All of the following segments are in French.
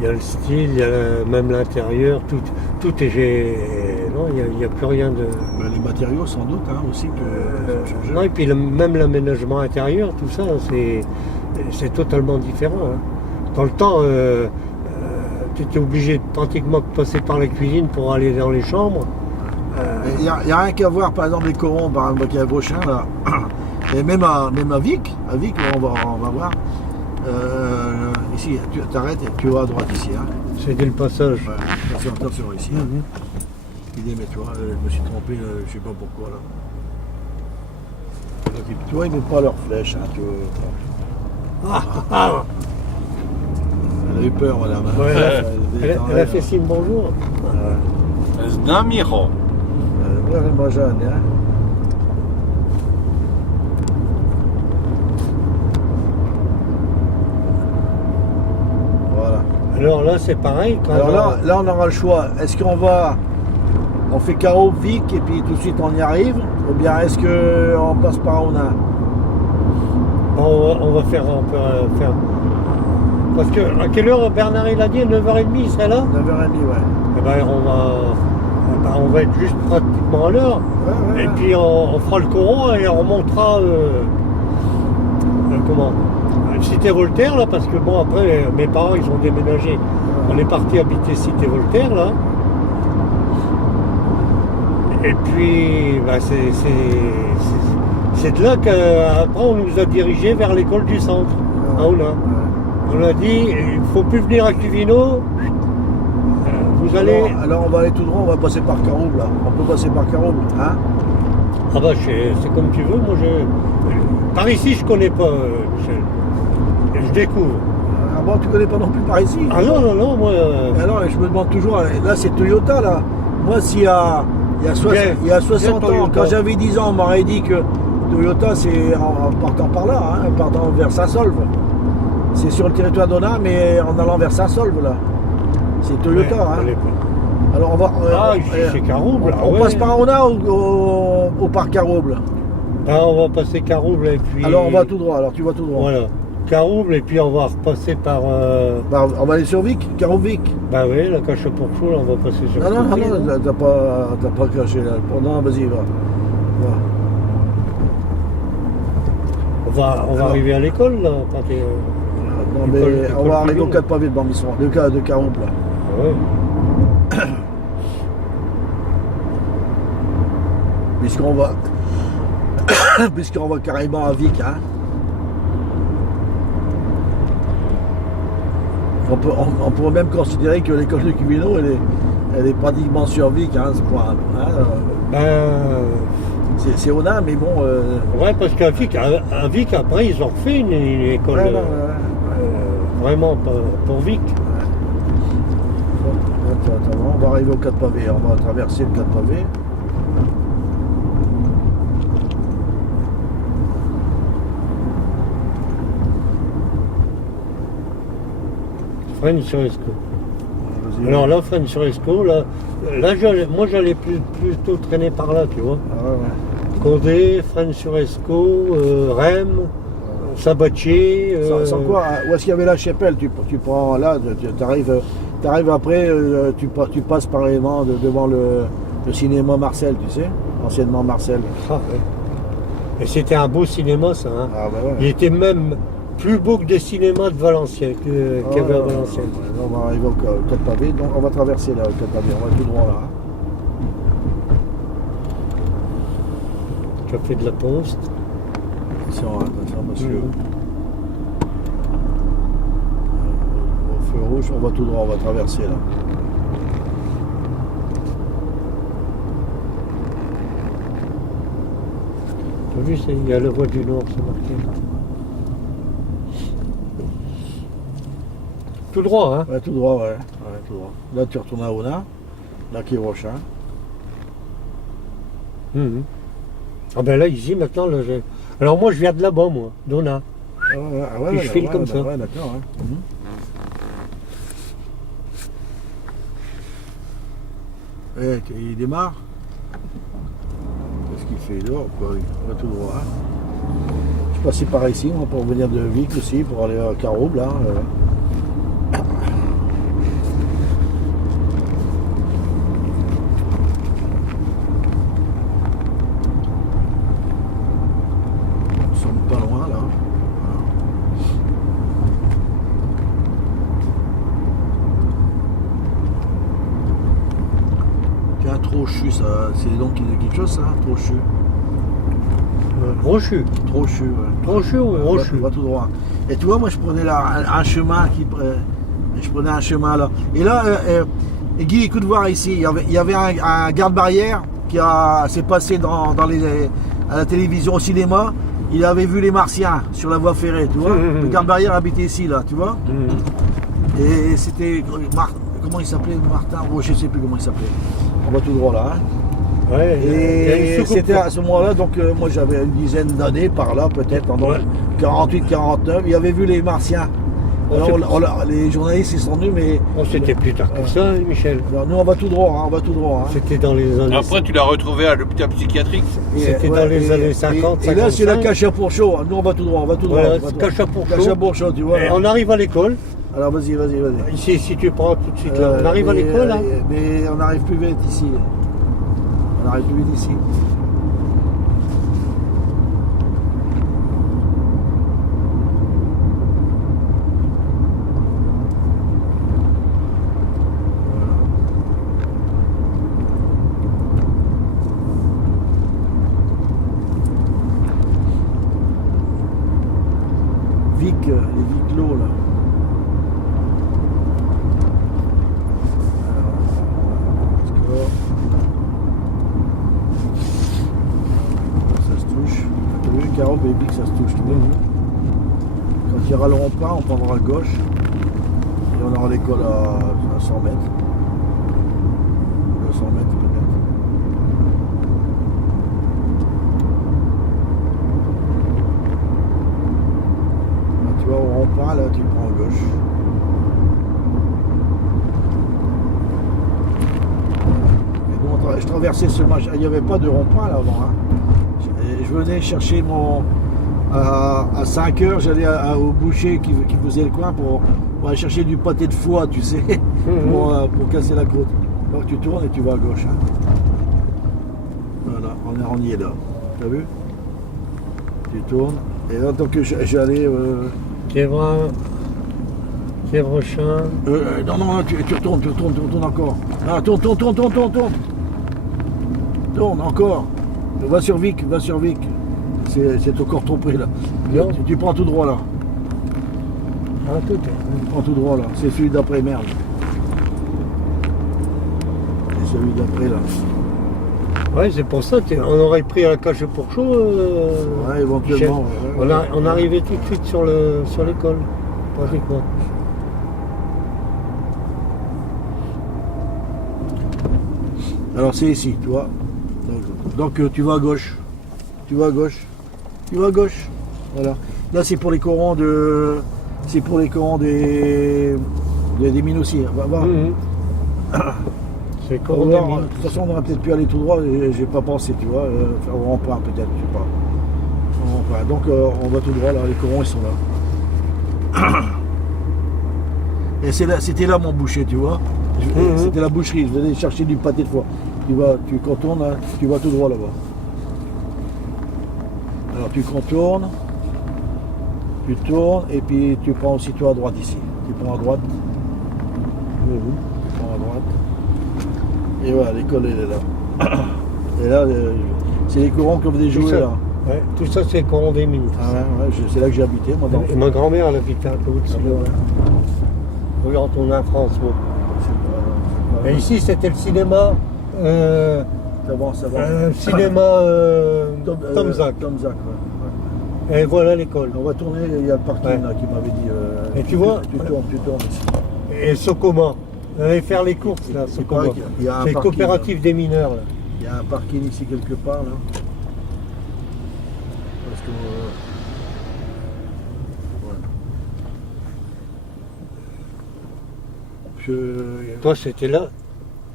Il y a le style, il y a même l'intérieur, tout est. Non, il n'y a plus rien de. Ben, les matériaux sans doute hein, aussi que ont changé. Non, et puis même l'aménagement intérieur, tout ça, c'est totalement différent. Hein. Dans le temps, tu étais obligé pratiquement de passer par la cuisine pour aller dans les chambres. Il n'y a rien qu'à voir, par exemple, les corons, par exemple, qui est à Gauchin, là. Et même à Vic, on va voir. Ici, tu t'arrêtes et tu vas à droite ici. Hein. C'est dès le passage. Ouais, attention ici. Hein. Il dit, mais tu vois, je me suis trompé, je ne sais pas pourquoi là. Tu vois, ils ne mettent pas leurs flèches. Hein, tu vois. Elle a eu peur, madame. Hein. Ouais, elle a fait signe bonjour. Znam jechał. Chyba żal, nie? Voilà. Alors là, c'est pareil. Alors là, on aura le choix. Est-ce on fait carreau, Vic, et puis tout de suite on y arrive? Ou bien est-ce qu'on passe par Ona? On va faire. Parce que, à quelle heure Bernard il a dit? 9h30, il serait là? 9h30, ouais. Eh ben, on va être juste pratiquement à l'heure. Ouais, et puis on fera le coron et on remontera comment Cité Voltaire là, parce que bon après mes parents ils ont déménagé. On est parti habiter Cité Voltaire là. Et puis bah, c'est de là qu'après on nous a dirigés vers l'école du centre. On a dit il ne faut plus venir à Cuvino. Vous allez. Alors on va aller tout droit, on va passer par Carouble là. On peut passer par Carouble, hein? Ah bah c'est comme tu veux, moi par ici je connais pas Michel. Je découvre. Ah bon, tu connais pas non plus par ici? Ah non, moi. Alors je me demande toujours, là c'est Toyota là. Moi s'il y a 60 ans, quand j'avais 10 ans, on m'aurait dit que Toyota c'est en partant par là, hein, en partant vers Saint-Solve. C'est sur le territoire d'Ona, mais en allant vers Saint-Solve là. C'est Toyota, ouais, hein. Alors on va. C'est Carouble. On passe par Ona ou par Carouble? Ben, on va passer Carouble et puis. Alors on va tout droit, alors tu vas tout droit. Voilà. Carouble et puis on va repasser par. On va aller sur Vic, Carouble-Vic. Bah oui, la cache pour chaud, on va passer sur. Non, t'as pas caché là. Non, vas-y, va. On va arriver à l'école là. Non mais on va arriver au 4 pavés de Bambisson, le cas de Carouble là. Ouais. Puisqu'on va carrément à Vic, hein. On pourrait même considérer que l'école de Cuvino, elle est pratiquement sur Vic, hein, ce point. Hein, c'est Ona, mais bon. Ouais, parce qu'à Vic, après, ils ont refait une école. Vraiment pour Vic. Attends, on va arriver au 4 pavés, on va traverser le 4 pavés. Freine sur Escaut. Alors là, freine sur Escaut, là moi j'allais plutôt traîner par là, tu vois. Ah ouais. Condé, freine sur Escaut, Rem, Sabatier. Sans quoi, où est-ce qu'il y avait la chapelle? Tu prends là, tu arrives après, tu passes par l'élément devant le cinéma Marcel, tu sais, anciennement Marcel. Ah, ouais. Et c'était un beau cinéma ça. Hein. Ah, bah ouais. Il était même plus beau que des cinémas de Valenciennes qu'il y avait à Valenciennes. On va arriver au 4 pavés, donc on va traverser là, au 4 pavés, on va tout droit là. Hein. Café de la Poste. Attention, monsieur. Au feu rouge, on va tout droit, on va traverser là. Tu as vu, il y a la voie du Nord, c'est marqué là. Tout droit, hein? Ouais, tout droit, ouais. Tout droit. Là, tu retournes à Ona, là qui est Rochin. Ah ben là, ici, maintenant, là, alors moi, je viens de là-bas, moi, d'Ona. Ouais, je file comme ça. Ouais, d'accord. Ouais. Il démarre. Qu'est-ce qu'il fait? Il dort, quoi. On va tout droit. Hein. Je suis passé par ici, moi, pour venir de Vic aussi, pour aller à Carouble, là. Trochu, ça, c'est donc quelque chose, ça, Trochu. Rochu. Trochu, ouais. Trochu ou Rochu? Va tout droit. Et tu vois, moi, je prenais là un chemin je prenais un chemin là. Et là, et Guy, écoute voir ici, il y avait un garde-barrière qui s'est passé à la télévision, au cinéma. Il avait vu les Martiens sur la voie ferrée, tu vois. Le garde-barrière habitait ici, là, tu vois. Et c'était... Comment il s'appelait, Martin? Oh, je ne sais plus comment il s'appelait. On va tout droit là. Hein. Ouais, et c'était à ce moment-là, donc moi j'avais une dizaine d'années par là, peut-être, en 48-49. Il avait vu les Martiens. Alors, les journalistes ils sont venus, mais. Oh, c'était plus tard que ça, Michel. Alors, nous on va tout droit, hein, on va tout droit. Hein. C'était dans les années. Après, tu l'as retrouvé à l'hôpital psychiatrique. C'était dans les années 50. Et là, c'est la Cacha pour chaud. Nous on va tout droit, on va tout droit. Voilà, Cacha pour chaud, tu vois. Et on arrive à l'école. Alors vas-y. Ici, si tu prends tout de suite là. On arrive à l'école là. Mais on n'arrive plus vite ici. On arrive plus vite ici. Les Viclos là. Ça se touche. T'as vu, Caro, baby, que ça se touche. Quand il y aura le rond-point, on prendra à gauche. Et on aura l'école à 100 mètres. 200 mètres peut-être. Tu vois, au rond-point, là, tu prends à gauche. Et donc, je traversais ce match. Il n'y avait pas de rond-point là avant. Hein. Je venais chercher à 5 heures, j'allais au boucher qui faisait le coin pour aller chercher du pâté de foie, tu sais, pour casser la croûte. Donc tu tournes et tu vas à gauche. Hein. Voilà, on y est là. T'as vu? Tu tournes. Et là, donc j'allais. Quiévrochin. Non, tu retournes encore. Ah, tourne. Tourne encore. Va sur Vic. C'est encore trop près là. Tu prends tout droit là. Ah, tout. Tu prends tout droit là. C'est celui d'après, merde. C'est celui d'après là. Ouais, c'est pour ça on aurait pris à la Cacha pour chaud. Ouais, éventuellement. On arrivait tout de suite sur l'école, pratiquement. Alors c'est ici, tu vois. Donc tu vas à gauche. Tu vas à gauche. Voilà. Là c'est pour les corons des mines aussi. Va voir. C'est corons des mines. De toute façon on aurait peut-être pu aller tout droit, j'ai pas pensé, tu vois, faire un rond-point peut-être, je sais pas. Donc on va tout droit là, les corons ils sont là. Et c'était là mon boucher, tu vois. C'était la boucherie, je venais chercher du pâté de foie. Tu contournes, hein, tu vas tout droit là-bas. Alors tu contournes, tu tournes et puis tu prends aussi toi à droite ici. Tu prends à droite. Tu prends à droite. Et voilà, l'école elle est là. Et là, c'est les corons qu'on venait jouer là. Ouais, tout ça c'est corons des mines. Ah ouais, c'est là que j'ai habité moi. Et ma grand-mère elle habitait un peu au-dessus. Regarde, on est en France. Et ici c'était le cinéma. Ça va. Cinéma Tomzac. Tomzac, ouais. Et voilà l'école. On va tourner, il y a le parking là qui m'avait dit. Et tu vois, tu tournes ici. Et Socoma. On allait faire les courses là, Socoma. C'est coopérative des mineurs là. Il y a un parking ici quelque part là. Parce que. Toi c'était là.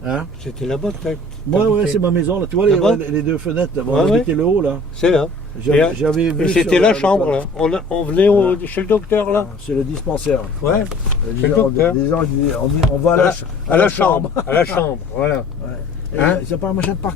Hein? C'était là-bas peut-être. Ouais, c'est ma maison là. Tu vois les deux fenêtres là. On habitait le haut là. C'est là. J'avais vu. Et c'était la chambre là. On venait chez le docteur là. C'est le dispensaire. Ouais. Chez le docteur. On va à la chambre. À la chambre, voilà. Ouais. Hein? Il n'y a pas un machin de parking.